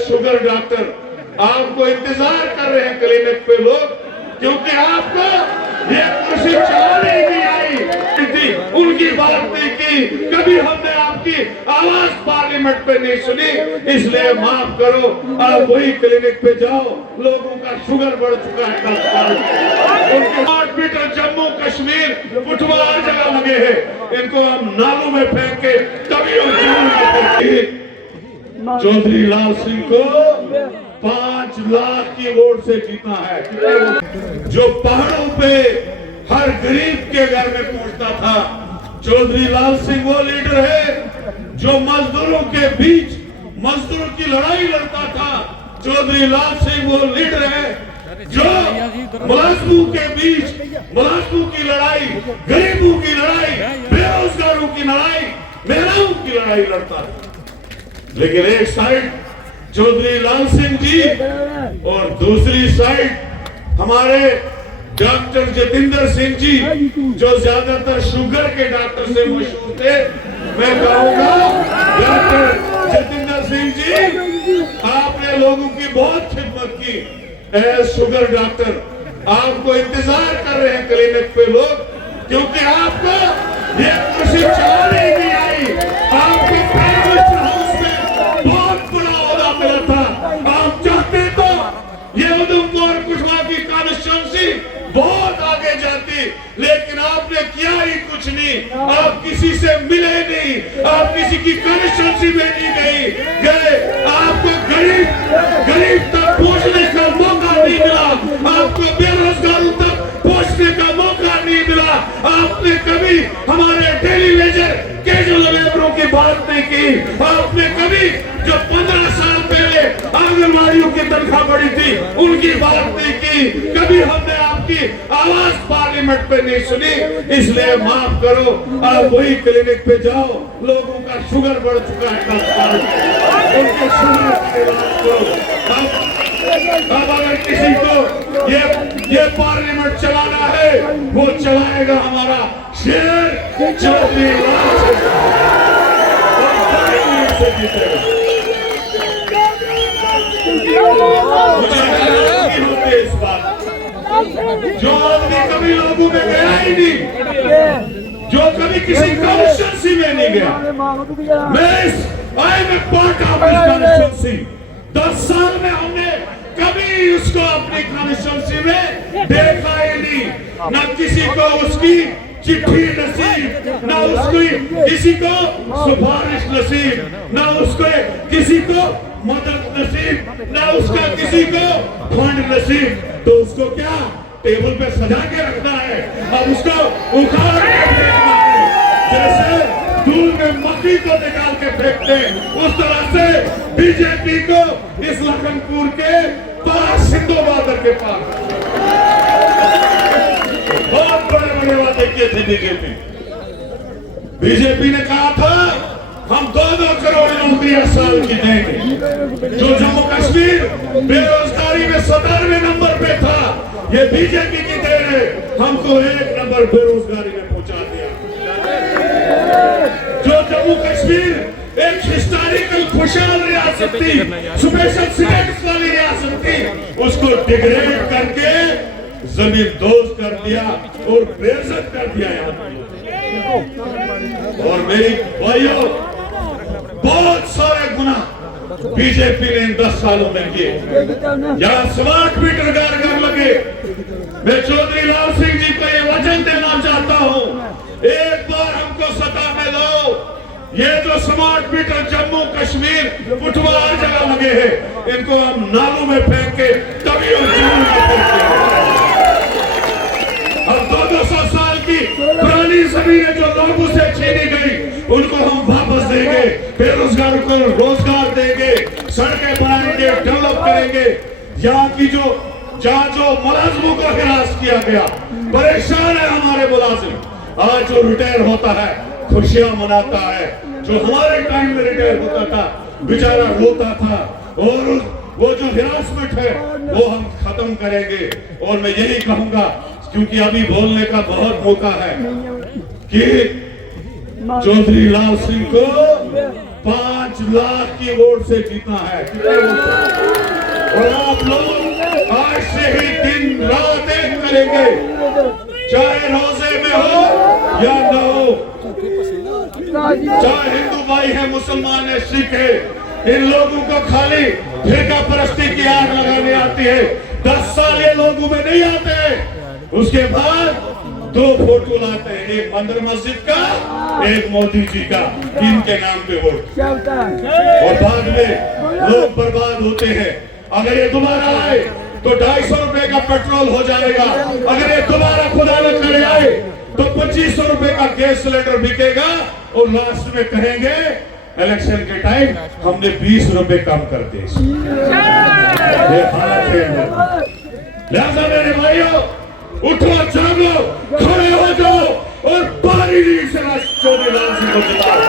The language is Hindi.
शुगर डॉक्टर, आपको इंतजार कर रहे हैं क्लिनिक पे लोग, क्योंकि आपको ये कुर्सी चलाने नहीं आई थी, उनकी बात नहीं की, कभी हमने आपकी आवाज पार्लियामेंट पे नहीं सुनी, इसलिए माफ करो, आप वही क्लिनिक पे जाओ, लोगों का शुगर बढ़ चुका है। उनके हॉस्पिटल जम्मू कश्मीर पुठवा हर जगह लगे हैं, इनको हम नालों में फेंक के कभी चौधरी लाल सिंह को 5 लाख की वोट से जीता है, जो पहाड़ों पे हर गरीब के घर में पहुंचता था। चौधरी लाल सिंह वो लीडर है जो मजदूरों के बीच मजदूरों की लड़ाई लड़ता था। चौधरी लाल सिंह वो लीडर है जो मुलाजमों के बीच मुलाजमों की लड़ाई, गरीबों की लड़ाई, बेरोजगारों की लड़ाई, महिलाओं की लड़ाई लड़ता था। लेकिन एक साइड चौधरी लाल सिंह जी और दूसरी साइड हमारे डॉक्टर जतिंदर सिंह जी, जो ज्यादातर शुगर के डॉक्टर से मशहूर थे। मैं कहूंगा डॉक्टर जतिंदर सिंह जी, आपने लोगों की बहुत खिदमत की। एज शुगर डॉक्टर आपको इंतजार कर रहे हैं क्लिनिक पे लोग, क्योंकि आपको ये कुर्सी चलाने नहीं आई। आपको प्राइम मिनिस्टर हाउस में बहुत बड़ा ओहदा मिला था, आप चाहते तो ये उधमपुर कुशवाहा की कॉन्स्टिट्यूंसी बहुत आगे जाती, लेकिन आपने किया ही कुछ नहीं। आप किसी से मिले नहीं, आप किसी की कॉन्स्टिट्यूंसी में नहीं गए, आपको गरीब तक पहुंचने का मौका नहीं मिला, आपको बेरोजगारों तक पहुंचने का मौका नहीं मिला। आपने कभी हमारे डेली वेजर कैजुअल लेबरों की बात नहीं की, आपने कभी जो 15 साल पहले आंगनबाड़ियों की तनख्वाह बढ़ी थी उनकी बात नहीं की, कभी हमने आपकी आवाज पार्लियामेंट पे नहीं सुनी, इसलिए माफ करो, आप वही क्लिनिक पे जाओ, लोगों का शुगर बढ़ चुका है, उनके शुगर का इलाज करो। अब अगर किसी को ये पार्लियामेंट चलाना है, वो चलाएगा हमारा शेर चौधरी लाल सिंह। होते इस बात, जो आदमी कभी लोगों में गया ही नहीं, जो कभी किसी कॉन्स्टिट्यूंसी में नहीं गया। I am part of this constituency. 10 साल में हमने कभी उसको अपनी कॉन्स्टिट्यूंसी में देखा ही नहीं, न किसी को उसकी चिट्ठी नसीब, न उसको किसी को सिफारिश नसीब, न उसको किसी को मदद नसीब, न उसका किसी को फंड नसीब। तो उसको क्या टेबल पे सजा के रखना है, अब उसको उखाड़ के फेंकना है, जैसे दूध में मक्खी को निकाल के फेंकते, उस तरह से बीजेपी को इस लखनपुर के पास सिंधु बहादुर के पास बहुत बड़े वादे किए थे। बीजेपी ने कहा था हम 2-2 करोड़ नौकरियां साल की देंगे। जो जम्मू कश्मीर बेरोजगारी में 17वें नंबर पे था, ये बीजेपी की देन है, हमको 1 नंबर बेरोजगारी में पहुंचा दिया। जो जम्मू कश्मीर एक हिस्टोरिकल खुशहाल रियासत थी, स्पेशल स्टेटस वाली रियासत थी, उसको डिग्रेड करके जमीन दोस्त कर दिया और बेइज्जत कर दिया। और मेरी भाइयों, बहुत सारे गुना बीजेपी ने इन 10 सालों में किए। यहाँ स्मार्ट मीटर घर लगे। मैं चौधरी लाल सिंह जी को ये वचन देना चाहता हूँ, एक बार हमको सत्ता में लाओ, ये जो स्मार्ट मीटर जम्मू कश्मीर पुठवा हर जगह लगे हैं, इनको हम नालों में फेंक के कभी अब 200 साल की पुरानी जमीनें जो लोगों से छीनी गई, उनको हम वापस देंगे, बेरोजगारों को रोजगार देंगे, सड़कें बनाएंगे, डेवलप करेंगे। यहाँ की जो मुलाजमों को हिरास किया गया, परेशान है हमारे मुलाजिम, आज जो रिटायर होता है खुशियां मनाता है, जो हमारे टाइम में रिटायर होता था बेचारा रोता था। और वो जो हिरासमेंट है वो हम खत्म करेंगे। और मैं यही कहूंगा, क्योंकि अभी बोलने का बहुत मौका है, कि चौधरी लाल सिंह को 5 5 लाख की वोट से जीता है। कितने वोट से? और आप लोग आज से ही दिन रात एक करेंगे, चाहे रोजे में हो या न हो, चाहे हिंदू भाई है, मुसलमान है, सिख है, इन लोगों को खाली फिरका परस्ती की आग लगाने आती है। 10 साल ये लोगों में नहीं आते, उसके बाद 2 फोटो लाते हैं, एक मंदिर मस्जिद का, एक मोदी जी का, इनके नाम पे वोट, और बाद में लोग बर्बाद होते हैं। अगर ये दोबारा आए तो 250 रुपए का पेट्रोल हो जाएगा, अगर ये दोबारा खुदा न करे आए तो 2500 रुपए का गैस सिलेंडर बिकेगा, और लास्ट में कहेंगे इलेक्शन के टाइम हमने 20 रुपए कम कर दिए। ये हालत है। लिहाजा मेरे भाइयों, उठो, जागो, खड़े हो जाओ और पारी लीड से चौधरी लाल सिंह को जिताओ।